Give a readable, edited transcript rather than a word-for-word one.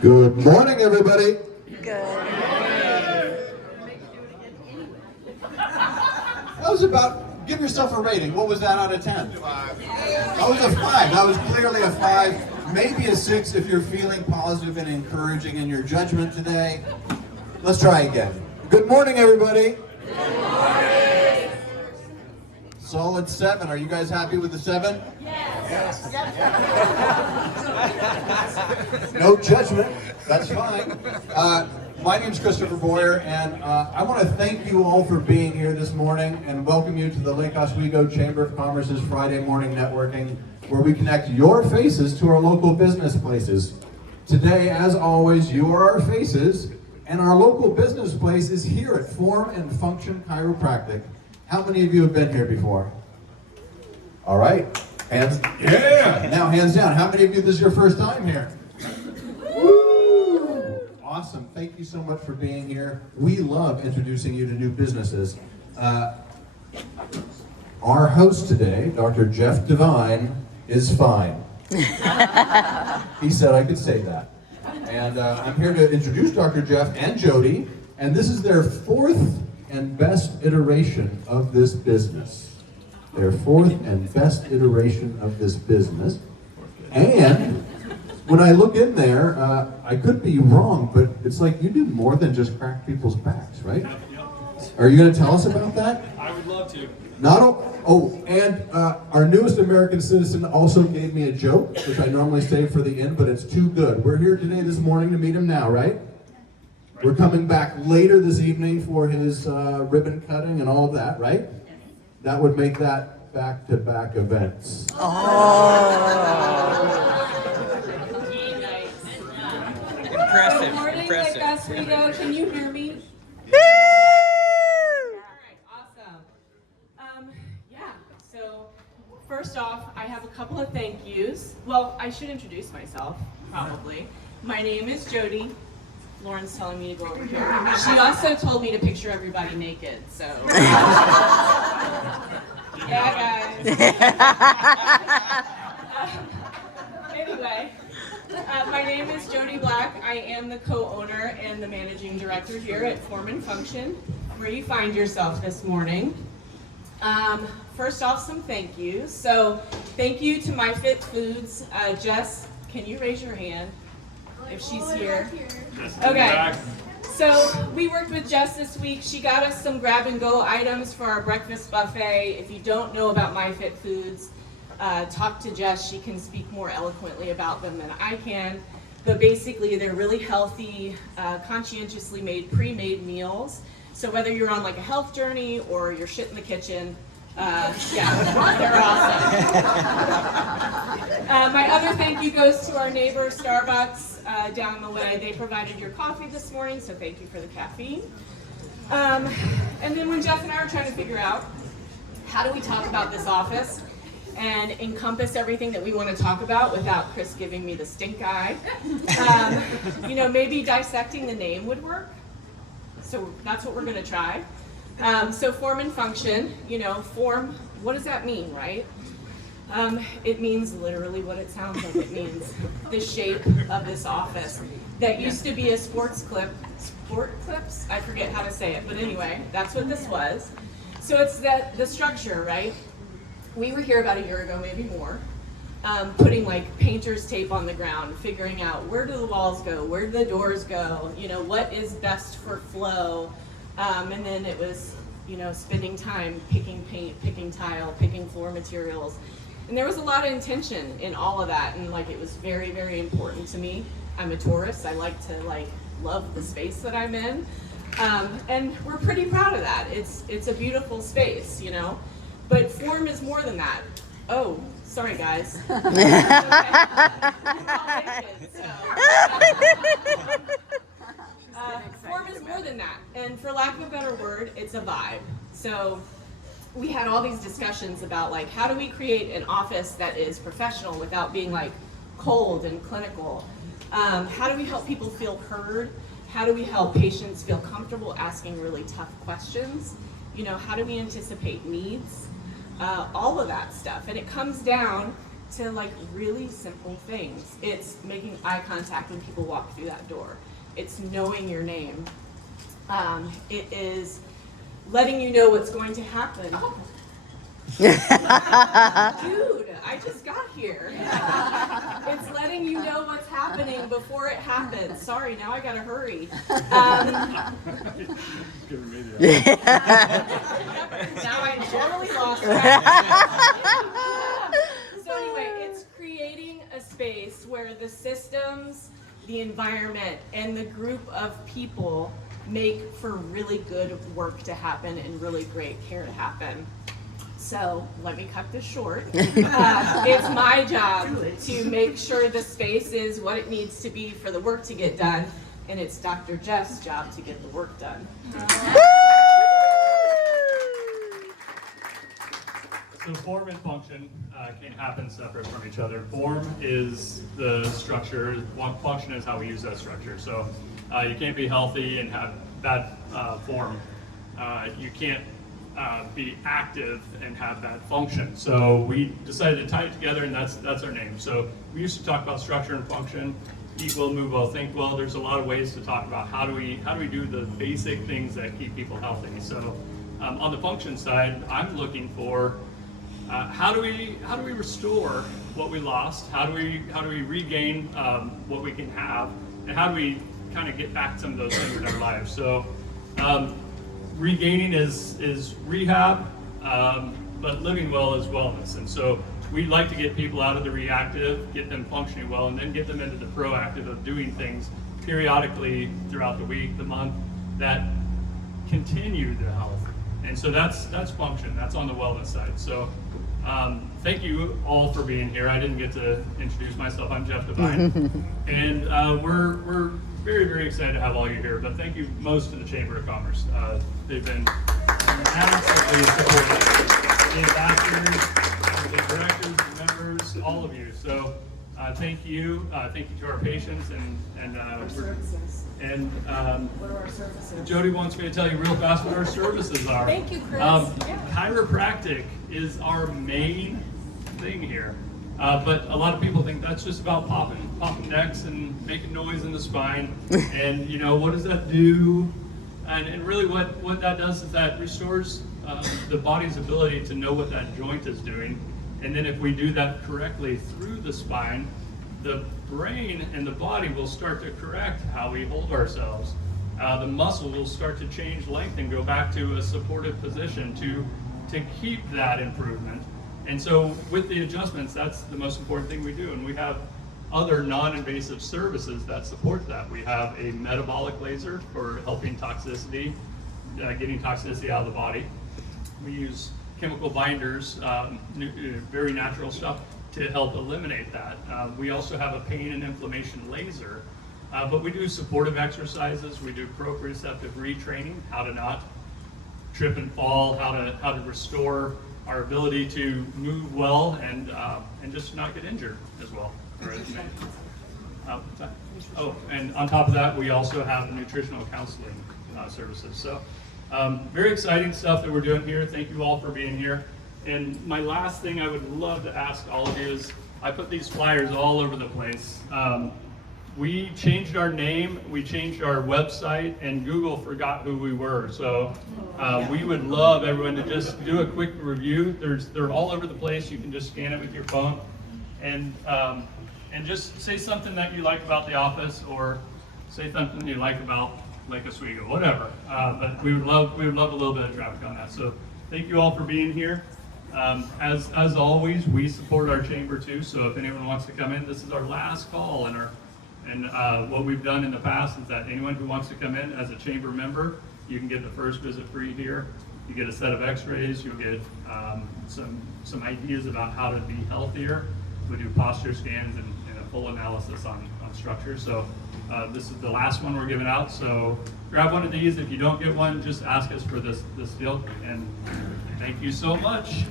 Good morning, everybody. Good. That was about, give yourself a rating. What was that out of 10? 5. That was a 5. That was clearly a 5. Maybe a 6 if you're feeling positive and encouraging in your judgment today. Let's try again. Good morning, everybody. Good morning. Solid 7. Are you guys happy with the 7? Yes. No judgment. That's fine. My name's Christopher Boyer, and I want to thank you all for being here this morning and welcome you to the Lake Oswego Chamber of Commerce's Friday morning networking, where we connect your faces to our local business places. Today, as always, you are our faces, and our local business place is here at Form and Function Chiropractic. How many of you have been here before? All right. Hands, yeah! Now hands down. How many of you, this is your first time here? Woo! Awesome. Thank you so much for being here. We love introducing you to new businesses. Our host today, Dr. Jeff Devine, is fine. He said I could say that. And I'm here to introduce Dr. Jeff and Jody, and this is their 4th and best iteration of this business. Their 4th and best iteration of this business. And when I look in there, I could be wrong, but it's like you do more than just crack people's backs, right? Are you going to tell us about that? I would love to. Our newest American citizen also gave me a joke, which I normally save for the end, but it's too good. We're here today this morning to meet him now, right? We're coming back later this evening for his ribbon cutting and all of that, right? That would make that back-to-back events. Impressive. Good morning, Impressive. Lake Oswego. Can you hear me? Woo! All right, awesome. So first off, I have a couple of thank yous. Well, I should introduce myself, probably. My name is Jody. Lauren's telling me to go over here. She also told me to picture everybody naked, so. Yeah, guys. Anyway, my name is Jody Black. I am the co-owner and the managing director here at Form and Function, where you find yourself this morning. First off, some thank yous. So, thank you to My Fit Foods. Jess, can you raise your hand if she's here? Okay. So we worked with Jess this week. She got us some grab-and-go items for our breakfast buffet. If you don't know about My Fit Foods, talk to Jess. She can speak more eloquently about them than I can. But basically, they're really healthy, conscientiously made, pre-made meals. So whether you're on like a health journey or you're shit in the kitchen, they're awesome. My other thank you goes to our neighbor Starbucks down the way. They provided your coffee this morning, so thank you for the caffeine. And then when Jeff and I were trying to figure out how do we talk about this office and encompass everything that we want to talk about without Chris giving me the stink eye, maybe dissecting the name would work. So that's what we're going to try. So Form and Function, form, what does that mean, right? It means literally what it sounds like it means. The shape of this office. That used to be a sport clips? I forget how to say it, but anyway, that's what this was. So it's the structure, right? We were here about a year ago, maybe more, putting like painter's tape on the ground, figuring out where do the walls go, where do the doors go, what is best for flow. And then it was, spending time picking paint, picking tile, picking floor materials. And there was a lot of intention in all of that. And it was very, very important to me. I'm a tourist. I like to love the space that I'm in. And we're pretty proud of that. It's a beautiful space, But form is more than that. Oh, sorry guys. Form is more than that, and for lack of a better word, it's a vibe. So we had all these discussions about how do we create an office that is professional without being cold and clinical? How do we help people feel heard? How do we help patients feel comfortable asking really tough questions? How do we anticipate needs? All of that stuff, and it comes down to like really simple things. It's making eye contact when people walk through that door. It's knowing your name. It is letting you know what's going to happen. Dude, I just got here. It's letting you know what's happening before it happens. Sorry, now I gotta hurry. Now I totally lost track. So anyway, it's creating a space where the systems, the environment, and the group of people make for really good work to happen and really great care to happen. So let me cut this short. It's my job to make sure the space is what it needs to be for the work to get done, and it's Dr. Jeff's job to get the work done. So form and function can't happen separate from each other. Form is the structure, function is how we use that structure. So you can't be healthy and have bad form. You can't be active and have bad function. So we decided to tie it together, and that's our name. So we used to talk about structure and function, eat well, move well, think well. There's a lot of ways to talk about how do we do the basic things that keep people healthy. So on the function side, I'm looking for how do we restore what we lost? How do we regain what we can have, and how do we kind of get back some of those things in our lives? So regaining is rehab, but living well is wellness. And so we like to get people out of the reactive, get them functioning well, and then get them into the proactive of doing things periodically throughout the week, the month, that continue the health. And so that's function. That's on the wellness side. So thank you all for being here. I didn't get to introduce myself. I'm Jeff Devine, and we're very, very excited to have all you here. But thank you most to the Chamber of Commerce. They've been massively supportive. The ambassadors, the directors, the members, all of you. So thank you. Thank you to our patients and Services. and What are our services? Jody wants me to tell you real fast what our services are. Thank you, Chris. Chiropractic is our main thing here. But a lot of people think that's just about popping necks and making noise in the spine. And you know, what does that do? And really what that does is that restores the body's ability to know what that joint is doing. And then if we do that correctly through the spine, the brain and the body will start to correct how we hold ourselves. The muscle will start to change length and go back to a supportive position to keep that improvement. And so with the adjustments, that's the most important thing we do. And we have other non-invasive services that support that. We have a metabolic laser for helping toxicity, getting toxicity out of the body. We use chemical binders, very natural stuff, to help eliminate that. We also have a pain and inflammation laser, but we do supportive exercises. We do proprioceptive retraining, how to not trip and fall, how to restore our ability to move well and just not get injured as well. And on top of that, we also have nutritional counseling services. So very exciting stuff that we're doing here. Thank you all for being here. And my last thing I would love to ask all of you is, I put these flyers all over the place. We changed our name, we changed our website, and Google forgot who we were. So we would love everyone to just do a quick review. They're all over the place. You can just scan it with your phone, and just say something that you like about the office, or say something you like about Lake Oswego, whatever. But we would love a little bit of traffic on that. So thank you all for being here. As always, we support our chamber too. So if anyone wants to come in, this is our last call, and what we've done in the past is that anyone who wants to come in as a chamber member, you can get the first visit free here. You get a set of x-rays, you'll get some ideas about how to be healthier. We do posture scans and a full analysis on structure. So this is the last one we're giving out. So grab one of these. If you don't get one, just ask us for this deal. And thank you so much.